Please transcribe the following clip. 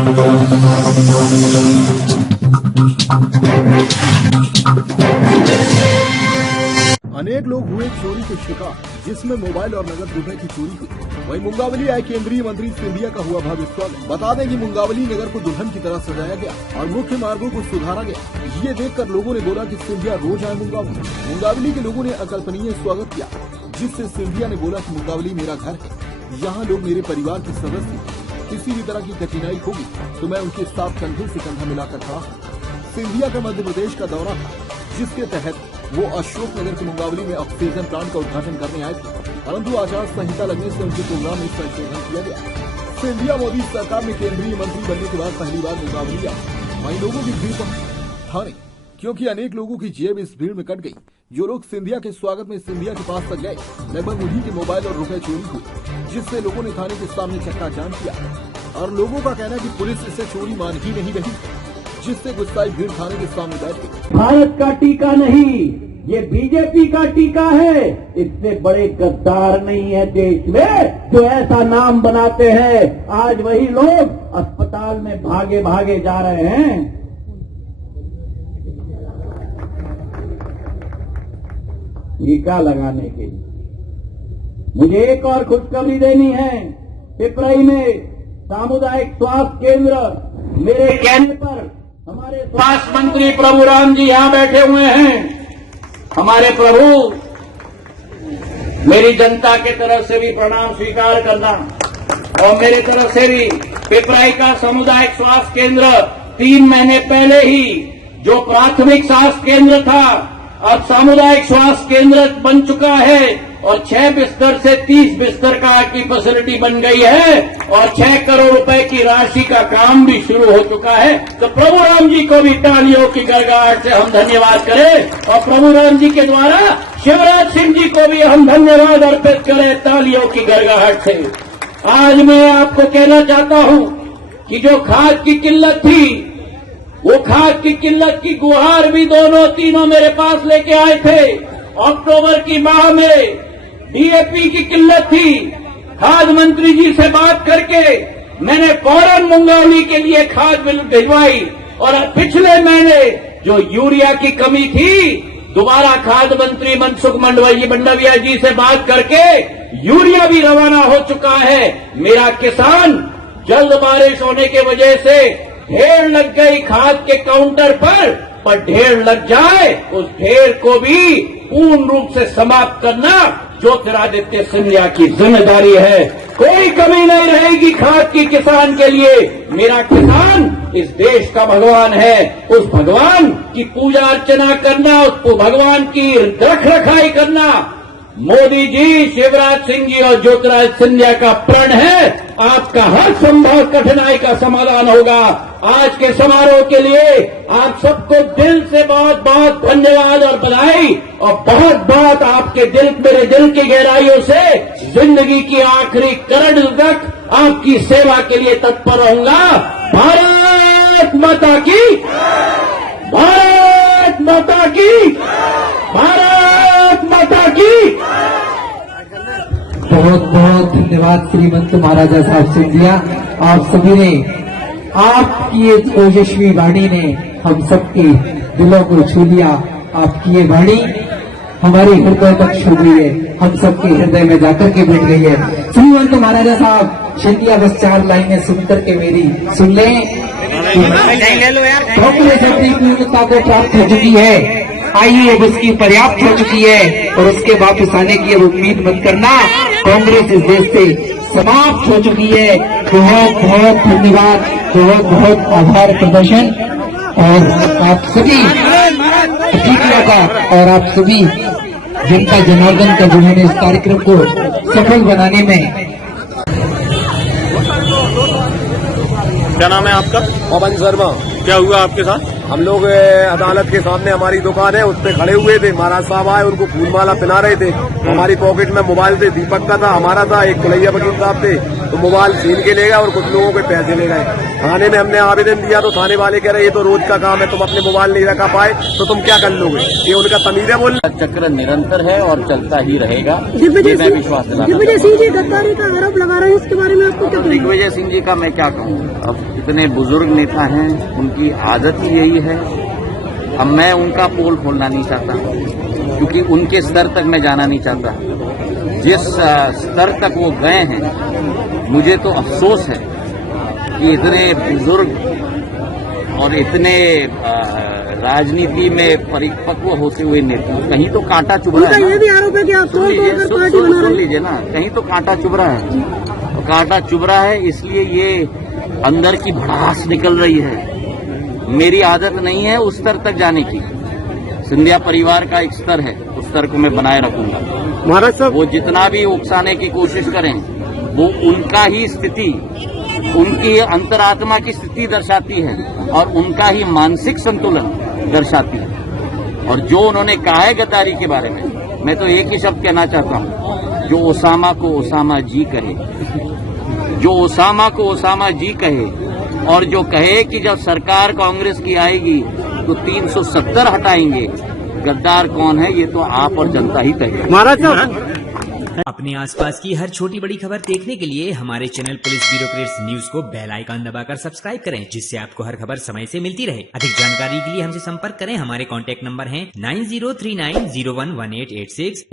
अनेक लोग हुए चोरी के शिकार, जिसमें मोबाइल और नगद रुपए की चोरी हुई। वहीं मुंगावली आए केंद्रीय मंत्री सिंधिया का हुआ भव्य स्वागत। बता दें कि मुंगावली नगर को दुल्हन की तरह सजाया गया और मुख्य मार्गों को सुधारा गया। ये देखकर लोगों ने बोला कि सिंधिया रोज आए मुंगावली। मुंगावली के लोगों ने अकल्पनीय स्वागत किया, जिससे सिंधिया ने बोला कि मुंगावली मेरा घर है, यहाँ लोग मेरे परिवार के सदस्य हैं। किसी भी तरह की कठिनाई होगी तो मैं उनके साथ कंधे से कंधा मिलाकर खड़ा हूँ। सिंधिया का मध्य प्रदेश का दौरा था, जिसके तहत वो अशोकनगर के मुंगावली में ऑक्सीजन प्लांट का उद्घाटन करने आए थे, परंतु आचार संहिता लगने से उनके प्रोग्राम में संशोधन किया गया। सिंधिया मोदी सरकार में केंद्रीय मंत्री बनने के बाद पहली बार मुंगावली आए। वहीं लोगों की भीड़ था नहीं, क्योंकि अनेक लोगों की जेब इस भीड़ में कट गई। जो लोग सिंधिया के स्वागत में सिंधिया के पास तक गए, लगभग उन्हीं के मोबाइल और रुपए चोरी हुए, जिससे लोगों ने थाने के सामने चक्का जाम किया। और लोगों का कहना है कि पुलिस इसे चोरी मान ही नहीं रही, जिससे गुस्साई भीड़ थाने के सामने बैठ गई। भारत का टीका नहीं, ये बीजेपी का टीका है। इससे बड़े गद्दार नहीं है देश में जो ऐसा नाम बनाते हैं। आज वही लोग अस्पताल में भागे भागे जा रहे हैं। टीका लगाने के लिए मुझे एक और खुशखबरी देनी है। पिपराई में सामुदायिक स्वास्थ्य केंद्र मेरे कहने पर हमारे स्वास्थ्य मंत्री प्रभु राम जी यहां बैठे हुए हैं। हमारे प्रभु, मेरी जनता के तरफ से भी प्रणाम स्वीकार करना और मेरे तरफ से भी पिपराई का सामुदायिक स्वास्थ्य केंद्र 3 महीने पहले ही जो प्राथमिक स्वास्थ्य केंद्र था, अब सामुदायिक स्वास्थ्य केंद्र बन चुका है और 6 बिस्तर से 30 बिस्तर का की फैसिलिटी बन गई है और 6 करोड़ रुपए की राशि का काम भी शुरू हो चुका है। तो प्रभु राम जी को भी तालियों की गड़गड़ाहट से हम धन्यवाद करें और प्रभु राम जी के द्वारा शिवराज सिंह जी को भी हम धन्यवाद अर्पित करें तालियों की गड़गड़ाहट से। आज मैं आपको कहना चाहता हूं कि जो खाद की किल्लत थी, वो खाद की किल्लत की गुहार भी तीनों मेरे पास लेके आए थे। अक्टूबर की माह में डीएपी की किल्लत थी। खाद मंत्री जी से बात करके मैंने फौरन मुंगावली के लिए खाद भिजवाई और पिछले महीने जो यूरिया की कमी थी, दोबारा खाद मंत्री मनसुख मंडाविया जी से बात करके यूरिया भी रवाना हो चुका है। मेरा किसान जल्द बारिश होने की वजह से ढेर लग गई खाद के काउंटर पर ढेर लग जाए, उस ढेर को भी पूर्ण रूप से समाप्त करना ज्योतिरादित्य सिंधिया की जिम्मेदारी है। कोई कमी नहीं रहेगी खाद की किसान के लिए। मेरा किसान इस देश का भगवान है। उस भगवान की पूजा अर्चना करना, उस भगवान की रख रखाई करना मोदी जी, शिवराज सिंह जी और ज्योतिरादित्य सिंधिया का प्रण है। आपका हर संभव कठिनाई का समाधान होगा। आज के समारोह के लिए आप सबको दिल से बहुत बहुत धन्यवाद और बधाई और बहुत आपके मेरे दिल की गहराइयों से जिंदगी की आखिरी कण तक आपकी सेवा के लिए तत्पर रहूंगा। भारत माता की, भारत माता की, भारत माता की। बहुत बहुत धन्यवाद श्रीमंत महाराजा साहब सिंधिया। आप सभी ने, आपकी ये ओजस्वी वाणी ने हम सबके दिलों को छू लिया। आपकी ये वाणी हमारे हृदय तक छू गई है, हम सबके हृदय में जाकर के बैठ गई है। श्रीमंत महाराजा साहब सिंधिया बस 4 लाइनें सुनकर के मेरी सुन लें। कांग्रेस अपनी पूर्णता को प्राप्त हो चुकी है, आयु अब उसकी पर्याप्त हो चुकी है और उसके वापस आने की अब उम्मीद मत करना। कांग्रेस इस देश से समाप्त हो चुकी है। बहुत बहुत धन्यवाद, बहुत बहुत आभार प्रदर्शन और आप सभी अतिथियों का और आप सभी जनता जनार्दन का जिन्होंने इस कार्यक्रम को सफल बनाने में। क्या नाम है आपका? पवन शर्मा। क्या हुआ आपके साथ? हम लोग अदालत के सामने हमारी दुकान है, उस पे खड़े हुए थे। महाराज साहब आए, उनको फूल माला पहना रहे थे। हमारी पॉकेट में मोबाइल थे, दीपक का था, हमारा था, एक कुलैया वकील साहब थे। तो मोबाइल छीन के ले गए और कुछ लोगों के पैसे ले गए। थाने में हमने आवेदन दिया तो थाने वाले कह रहे ये तो रोज का काम है, तुम अपने मोबाइल नहीं रखा पाए तो तुम क्या कर लोगे। ये उनका तमीज है बोल। चक्र निरंतर है और चलता ही रहेगा, दिग्विजय मैं विश्वास दिलाता हूं। दिग्विजय सिंह जी गद्दारी का आरोप लगा रहे हैं, इसके बारे में आपको क्या कहना है? दिग्विजय सिंह जी का मैं क्या कहूँ, अब इतने बुजुर्ग नेता हैं, उनकी आदत ही यही है। अब मैं उनका पोल खोलना नहीं चाहता क्योंकि उनके स्तर तक मैं जाना नहीं चाहता। जिस स्तर तक वो गए हैं, मुझे तो अफसोस है कि इतने बुजुर्ग और इतने राजनीति में परिपक्व होते हुए नेता कहीं तो कांटा चुभ रहा है। ये भी आरोप है कि आप सुन लीजिए ना, कहीं तो कांटा चुभ रहा है। तो कांटा चुभ रहा है इसलिए ये अंदर की भड़ास निकल रही है। मेरी आदत नहीं है उस स्तर तक जाने की। सिंधिया परिवार का एक स्तर है, उस स्तर को मैं बनाए रखूंगा। महाराज साहब, वो जितना भी उकसाने की कोशिश करें, वो उनका ही स्थिति, उनकी अंतरात्मा की स्थिति दर्शाती है और उनका ही मानसिक संतुलन दर्शाती है। और जो उन्होंने कहा है गद्दारी के बारे में, मैं तो एक ही शब्द कहना चाहता हूं, जो ओसामा को ओसामा जी कहे, जो ओसामा को ओसामा जी कहे और जो कहे कि जब सरकार कांग्रेस की आएगी तो 370 हटाएंगे। गद्दार कौन है ये तो आप और जनता ही तय करेगी। महाराज साहब, अपने आसपास की हर छोटी बड़ी खबर देखने के लिए हमारे चैनल पुलिस ब्यूरोक्रेट्स न्यूज को बेल आइकन दबाकर सब्सक्राइब करें, जिससे आपको हर खबर समय से मिलती रहे। अधिक जानकारी के लिए हमसे संपर्क करें। हमारे कॉन्टैक्ट नंबर हैं 9039011886।